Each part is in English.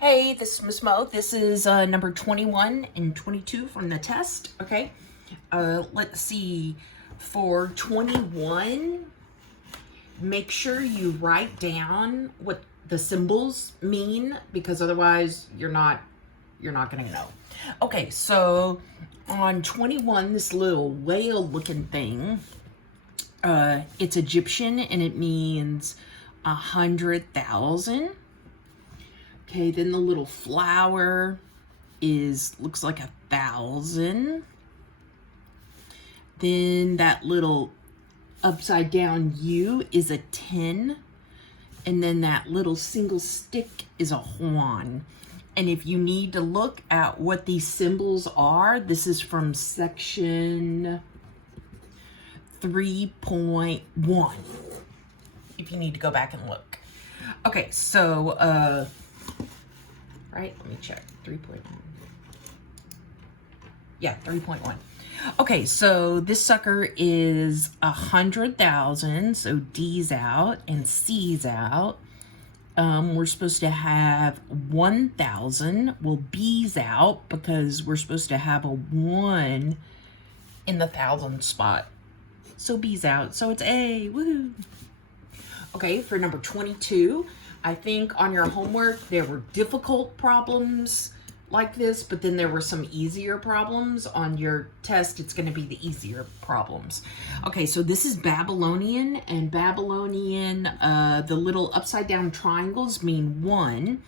Hey, this is Miss Mo. This is number 21 and 22 from the test. Okay. Let's see. For 21, make sure you write down what the symbols mean, because otherwise you're not gonna know. Okay, so on 21, this little whale looking thing, it's Egyptian and it means 100,000. Okay, then the little flower looks like 1,000. Then that little upside down U is a 10. And then that little single stick is a Juan. And if you need to look at what these symbols are, this is from section 3.1. If you need to go back and look. Okay, so, right, let me check, 3.1. Yeah, 3.1. Okay, so this sucker is 100,000, so D's out and C's out. We're supposed to have 1,000. Well, B's out because we're supposed to have a 1 in the 1,000 spot. So B's out, so it's A, woohoo. Okay, for number 22, I think on your homework there were difficult problems like this, but then there were some easier problems. On your test, it's going to be the easier problems. Okay, so this is Babylonian, and Babylonian, the little upside down triangles mean 1.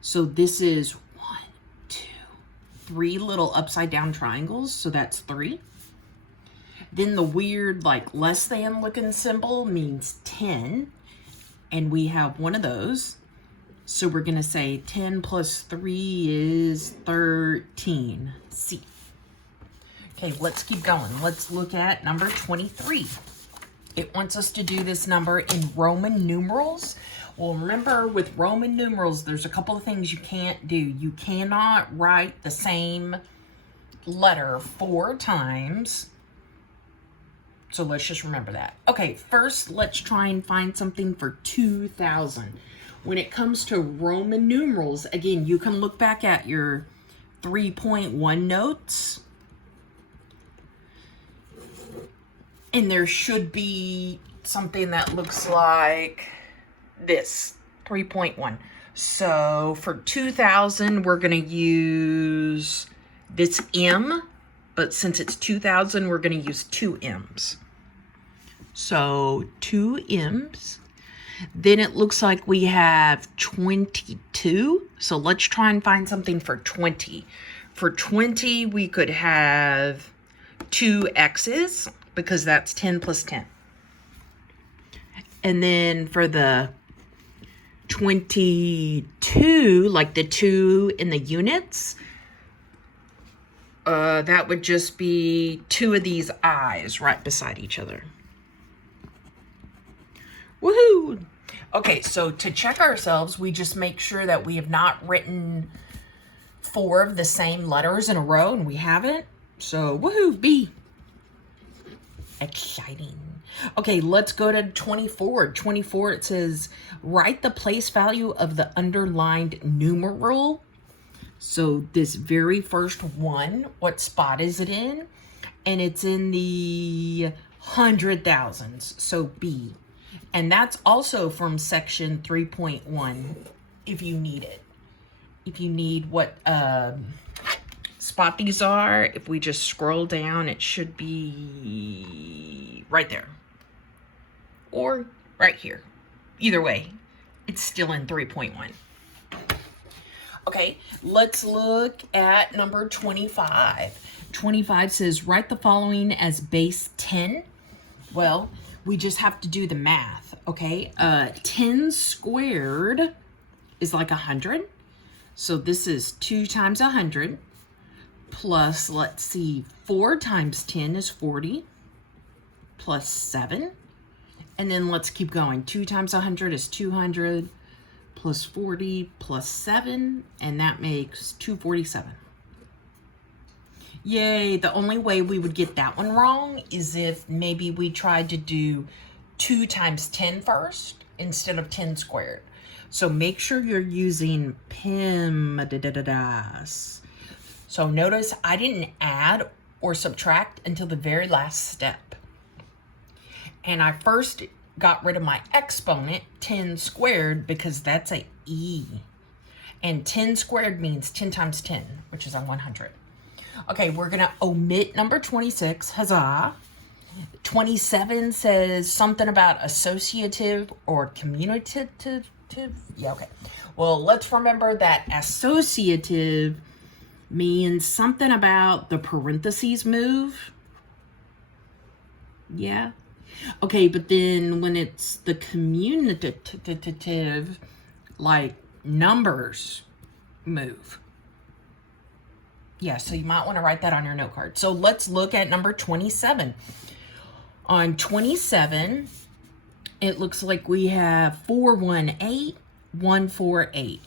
So this is 1, 2, 3 little upside down triangles, so that's 3. Then the weird, like, less than looking symbol means 10, and we have one of those. So we're going to say 10 plus 3 is 13. C. Okay, let's keep going. Let's look at number 23. It wants us to do this number in Roman numerals. Well, remember, with Roman numerals, there's a couple of things you can't do. You cannot write the same letter 4 times. So let's just remember that. Okay, first, let's try and find something for 2,000. When it comes to Roman numerals, again, you can look back at your 3.1 notes. And there should be something that looks like this, 3.1. So for 2,000, we're going to use this M. But since it's 2,000, we're going to use 2 M's. So 2 M's. Then it looks like we have 22. So let's try and find something for 20. For 20, we could have 2 X's because that's 10 plus 10. And then for the 22, like the 2 in the units, that would just be 2 of these I's right beside each other. Woohoo! Okay, so to check ourselves, we just make sure that we have not written 4 of the same letters in a row, and we haven't. So, woohoo, B. Exciting. Okay, let's go to 24. 24, it says, write the place value of the underlined numeral. So this very first one, what spot is it in? And it's in the 100,000s, so B. And that's also from section 3.1 if you need it. If you need what spot these are, if we just scroll down, it should be right there. Or right here. Either way, it's still in 3.1. Okay, let's look at number 25. 25 says, write the following as base 10. Well, we just have to do the math, okay? 10 squared is like 100. So this is 2 times 100 plus, let's see, 4 times 10 is 40 plus 7. And then let's keep going. 2 times 100 is 200 plus 40 plus 7, and that makes 247. Yay, the only way we would get that one wrong is if maybe we tried to do 2 times 10 first instead of 10 squared. So make sure you're using PEMDAS. So notice I didn't add or subtract until the very last step. And I first got rid of my exponent, 10 squared, because that's a E. And 10 squared means 10 times 10, which is a 100. Okay, we're going to omit number 26. Huzzah. 27 says something about associative or commutative. Yeah, okay. Well, let's remember that associative means something about the parentheses move. Yeah. Okay, but then when it's the commutative, like numbers move. Yeah, so you might want to write that on your note card. So let's look at number 27. On 27, it looks like we have 418, 148.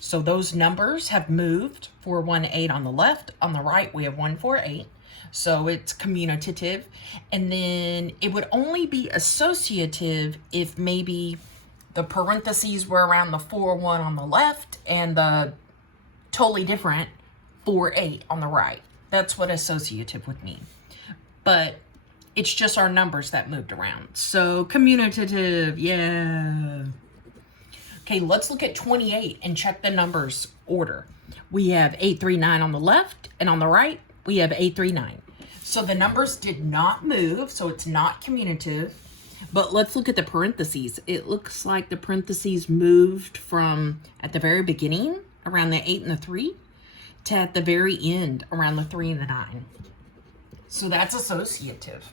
So those numbers have moved. 418 on the left, on the right we have 148. So it's commutative. And then it would only be associative if maybe the parentheses were around the 41 on the left and the totally different 48 on the right. That's what associative would mean. But it's just our numbers that moved around. So commutative, yeah. Okay, let's look at 28 and check the numbers order. We have 839 on the left, and on the right, we have 839. So the numbers did not move, so it's not commutative. But let's look at the parentheses. It looks like the parentheses moved from at the very beginning, around the 8 and the 3, to at the very end, around the 3 and the 9. So that's associative.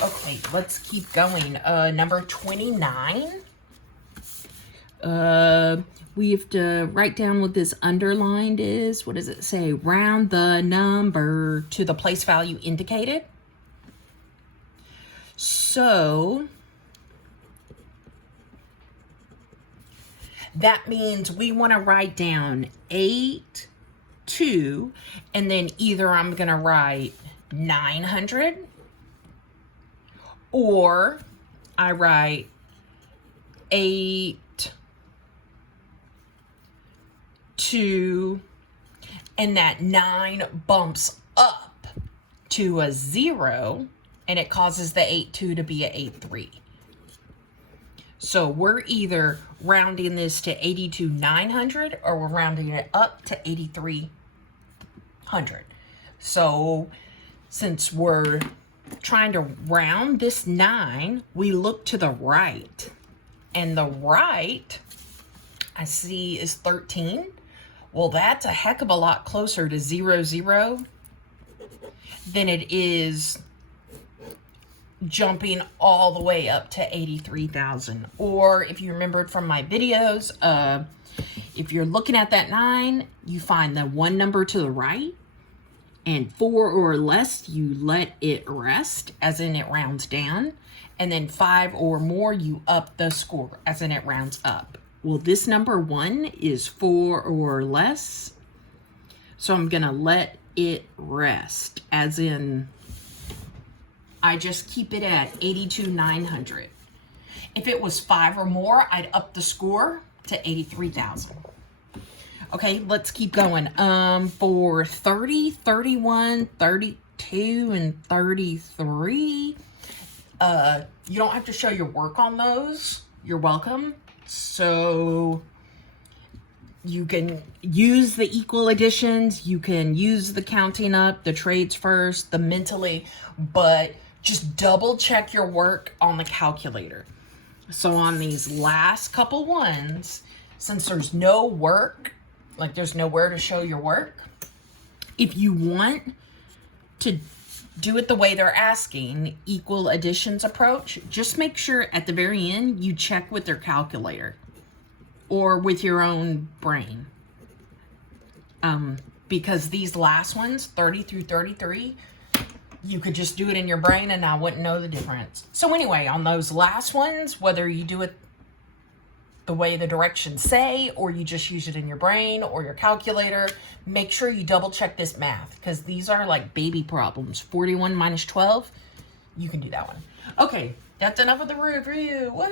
Okay, let's keep going. Number 29. We have to write down what this underlined is. What does it say? Round the number to the place value indicated. So that means we want to write down 8, 2, and then either I'm going to write 900 or I write 8, 2, and that 9 bumps up to a 0, and it causes the 8-2 to be a 8-3. So we're either rounding this to 82,900 or we're rounding it up to 8,300. So since we're trying to round this 9, we look to the right. And the right, I see, is 13. Well, that's a heck of a lot closer to 0, 0 than it is jumping all the way up to 83,000. Or if you remembered from my videos, if you're looking at that 9, you find the one number to the right, and 4 or less, you let it rest, as in it rounds down, and then 5 or more, you up the score, as in it rounds up. Well, this number 1 is 4 or less, so I'm gonna let it rest, as in I just keep it at 82,900. If it was 5 or more, I'd up the score to 83,000. Okay, let's keep going. For 30, 31, 32, and 33, you don't have to show your work on those. You're welcome. So you can use the equal additions, you can use the counting up, the trades first, the mentally, but just double check your work on the calculator. So on these last couple ones, since there's no work, like there's nowhere to show your work, if you want to do it the way they're asking, equal additions approach, just make sure at the very end you check with their calculator or with your own brain. Because these last ones, 30 through 33, you could just do it in your brain and I wouldn't know the difference. So anyway, on those last ones, whether you do it the way the directions say, or you just use it in your brain or your calculator, make sure you double check this math, because these are like baby problems. 41 minus 12, you can do that one. Okay, that's enough of the review. Woo!